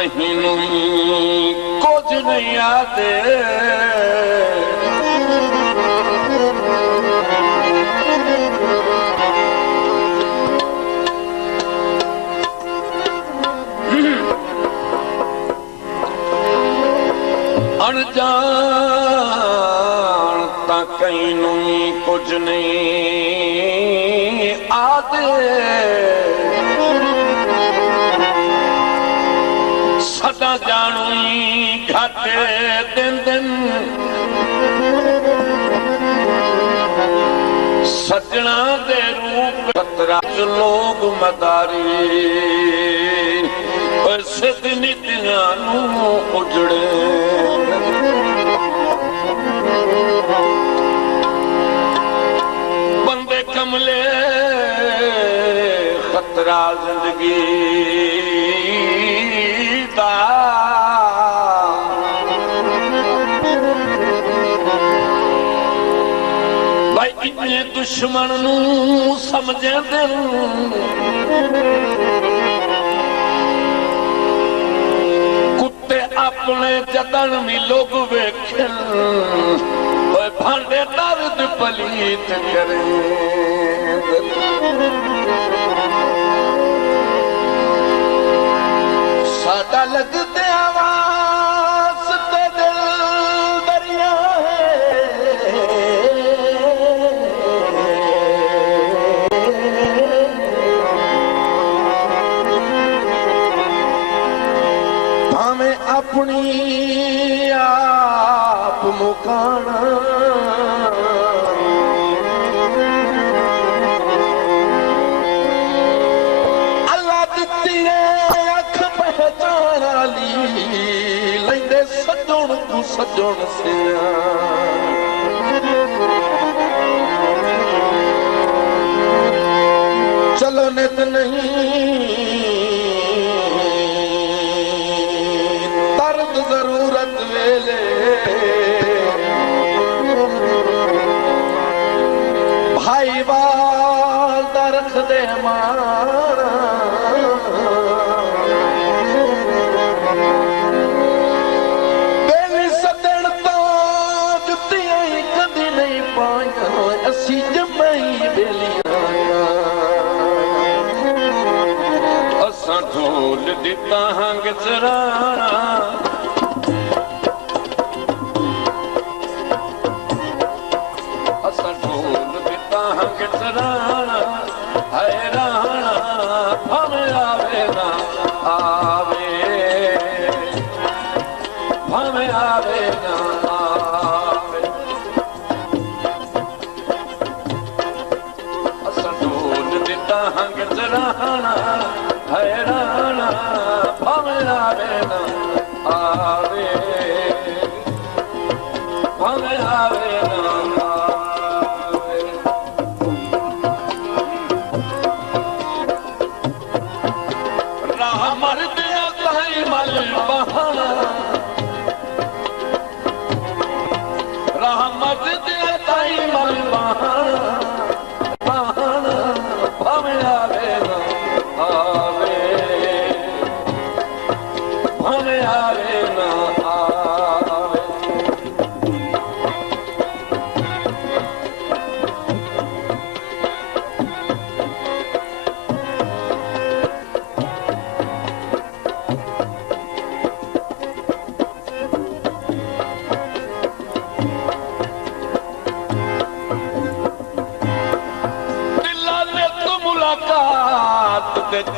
कहीं कुछ नहीं आते अनजान कहीं कुछ नहीं आते सदा जानू घाटे दिन दिन सजना दे रूप खतरा लोग मदारी सिद्ध नीतियां उजड़े बंदे कमले खतरा जिंदगी दा भाई इतने दुश्मन नू समझे दिल अपने जतन भी लोग वेखन भांडे दर्द पलीत करे साडा लगते आवाज ते दिल दरिया है भावें अपनी आप मुकाना अल्लाह दिती अख पहचान वाली लेंदे सजण तू सजण से चलो नित नहीं जरूरत वेले भाई बाल दरख दे मारा बेली सदन तो जुतियां ही कदी नहीं पाया असी जमई बेलियां असा ढोल दिता हंग चराना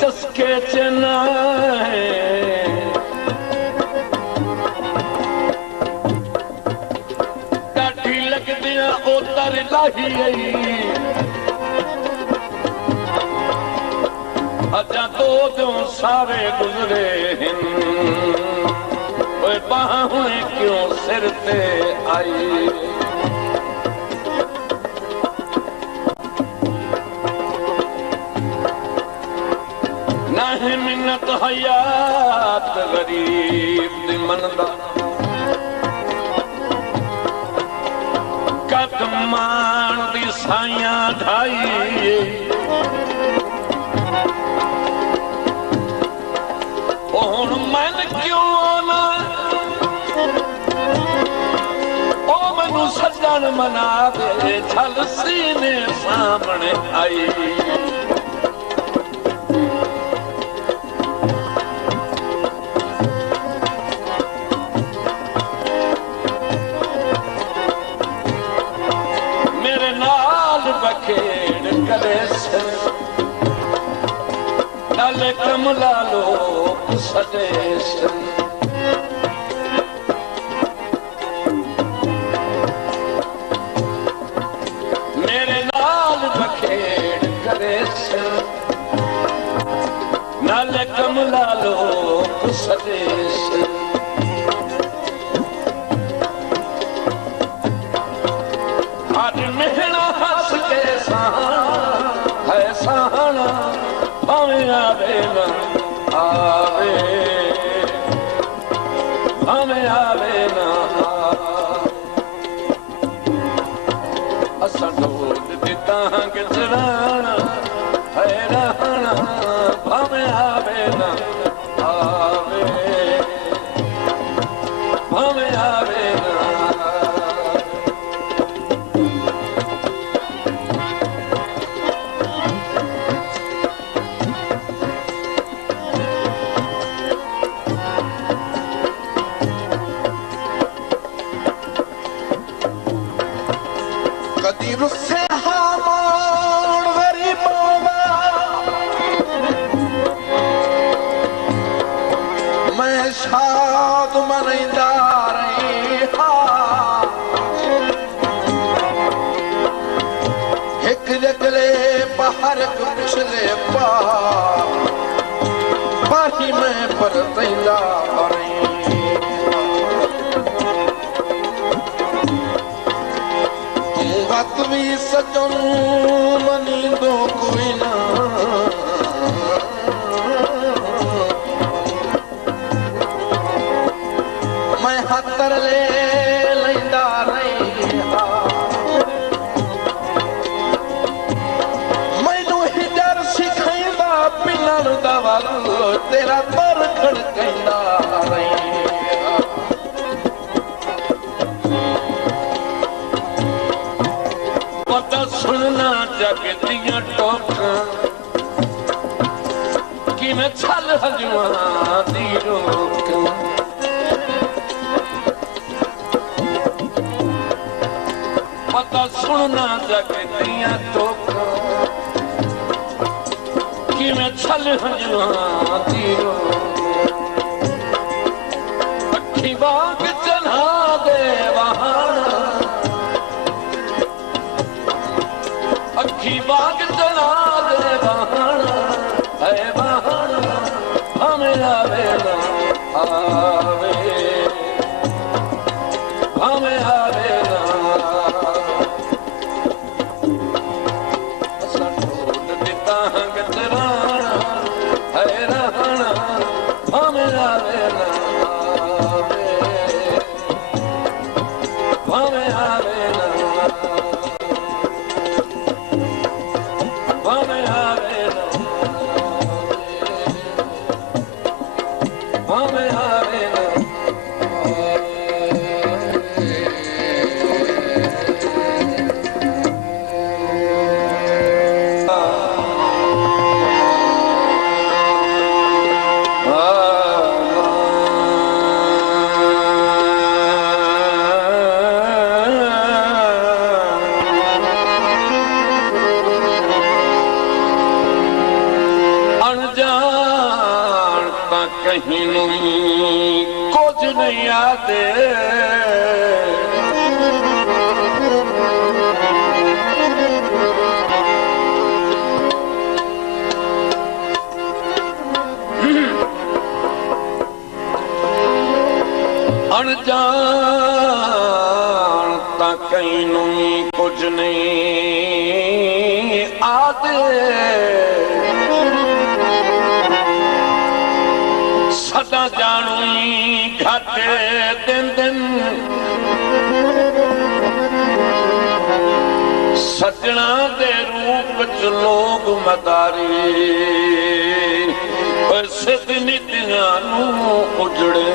चस्के चनाए काठी लगदियां उतर लाही अजा दो दों सारे गुजरे हिन बाहों क्यों सिर ते आई मिन्नत हयात गरीब दी मनदा कदमान दी साइयां ढाई हुण मन मना दे छल सीने सामने आई मेरे नाल बखेड़ करे से नाले कमला लोग सदे से मेरे नाल बखेड़ करे से नाले कमला लोग सदे से आज मेहना हंस के सहाना है सहाना भावें आवे ना आवे भावें आवे ना असा ढोल दी तांग चढ़ाना है रहना भावें आवे ना आवे भावें आवे ना रुस्से हामाण वेरी बाबा मैं शाद मनैंदा रही हाँ हिक जगले बाहर पिछले पाही में पर तैंदा रही भी सजन मनी दो कोई ना मैं हतर ले लैंदा रही मैनू हिजर सिखाईंदा पिलण दा वल तेरा पर खड़काईंदा रही सुनना जग दियां टोकां कि मैं छल हजवां दी रोकां पता सुनना जग दियां टोकां कि मैं छल हजवां दी रोकां अखी बाग चन्हा दे वहाना अखी बाग चला दे बहाना है बहाना हमें आवे ना आवे हमें आवे ना असा ढोल दी तांग चढ़ाना है रहना हमें आवे ना आवे हमें आवे ना भावें आवे ना भावें आवे ना कहीं कुछ नहीं आते अनजानता कहीं कुछ नहीं आते सदा जानू घाटे दिन दिन सजना दे रूप च लोग मदारी सिद्ध नीतियां नू उजड़े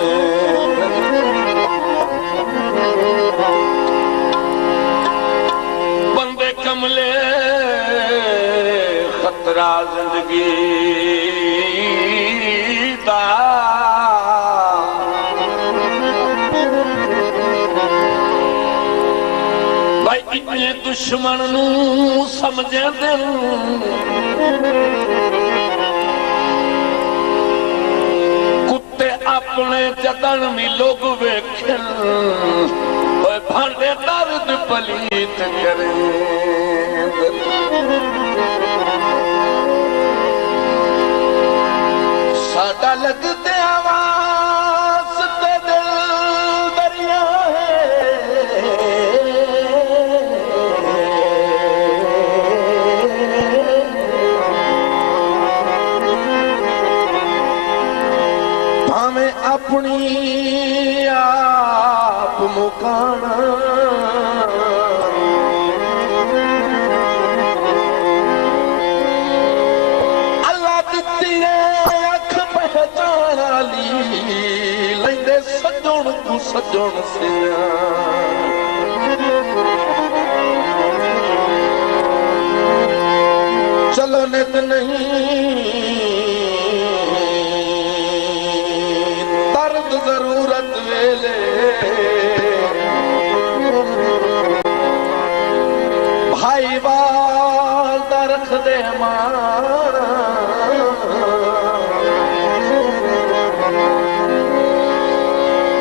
कमले खतरा जिंदगी दा भाई इन्ने दुश्मन नू समझे दिल कुत्ते अपने जतन भी लोग वेखन भांडे दर्द पलीत करे साडा लगते आवाज ते दिल दरिया है भावें अपनी आप मुकाना अल्लाह दिती अख पहचान वाली लेंदे सजण तू सजण से चलो नित नहीं दर्द जरूरत वेले भाई बाल दरख दे मारा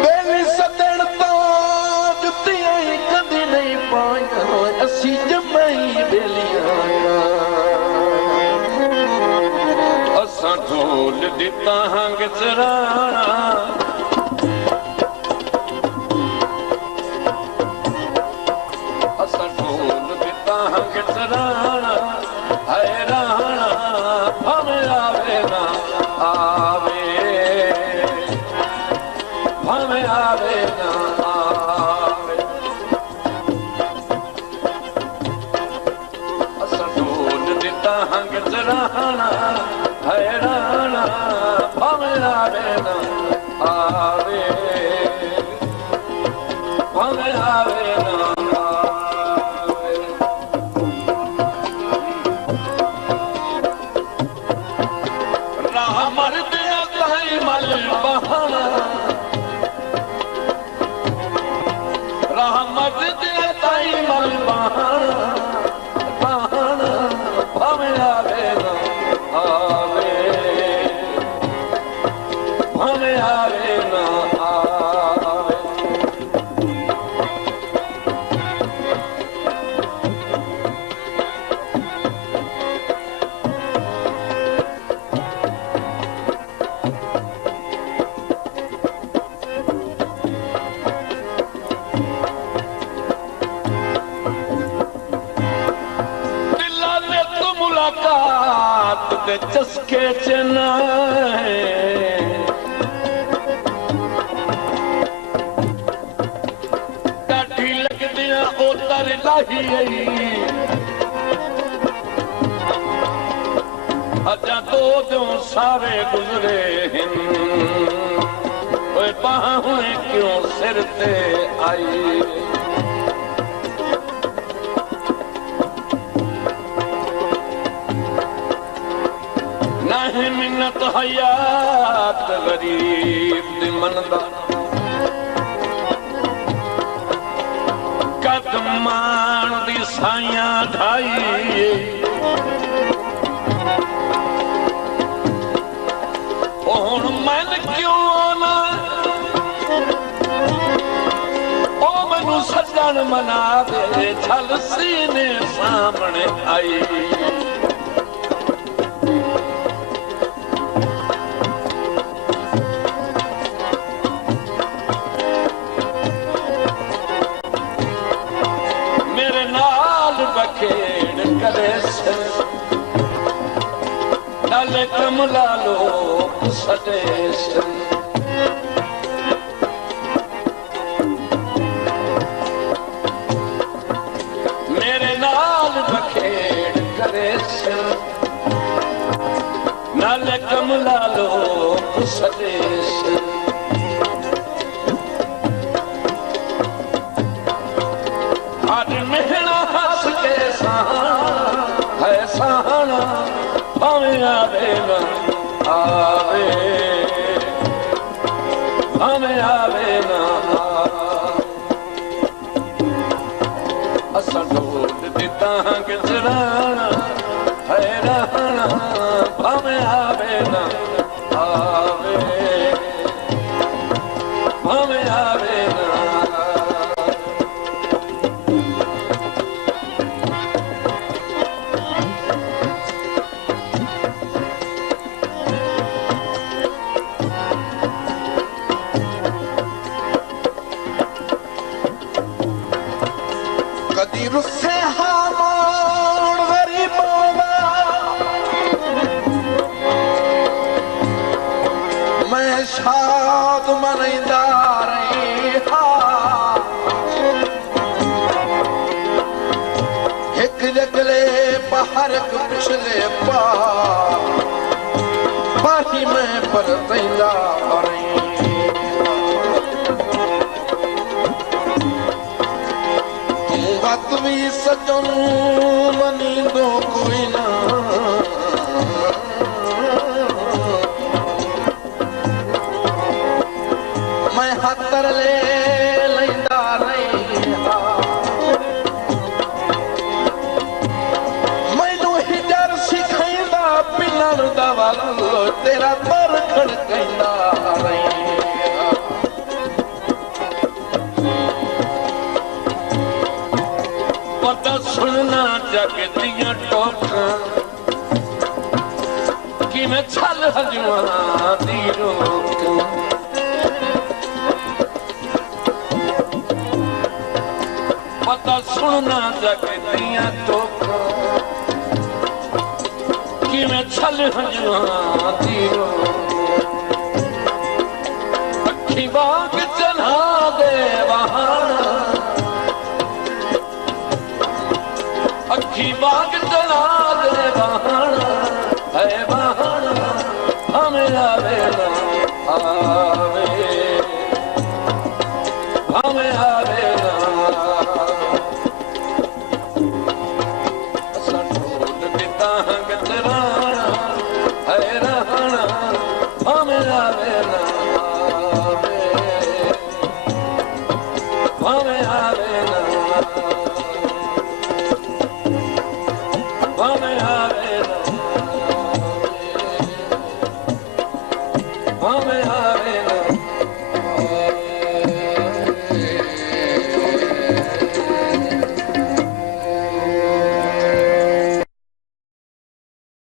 बेली सदन तो जुत्तियां ही कदी नहीं पाइया असी जमाई बेलियां असा ढोल दिता हंग चराना चस्के चनाए डाठी लगदियां ओतर लाही अजा तो जो सारे गुजरे हिन बाहुएं क्यों सिर ते आई मिन्नत हयात गरीब दी मनदा कदमान दी साइयां ढाई हुण मन क्यों ना ओ मैनू सजन मना दे छल सीने सामने आई कमला लोग सदेश मेरे नाल बखेड़ करे नाल कमला लोग सदेश आज मेहना हंस के सा भावे आवे ना आवे, भावे आवे ना असा ढोल दिता किजराना हैराना, भावे आवे ना आवे, भावे आवे ना। कदी रुसे हामाण वरी बोला, मैं शाद मनैंदा रही हा, हिक जगले पहाड़ पिछले पाही में पर तैंदा रही। भी सजन मनी दो कोई ना, मैं हतर ले लैंदा रही हा, मैनू हिजर सिखाईंदा पिलण दा वल, तेरा दर खड़काईंदा रही। पता सुनना जग दियां टोकां कि मैं छल हजवां दी रोकां, पता सुनना जग दियां टोकां कि मैं छल हजवां दी रोकां, अखी बाग चला दे बहाना, अखी बाग चला दे बहाना है बहाना, हमें आवे ना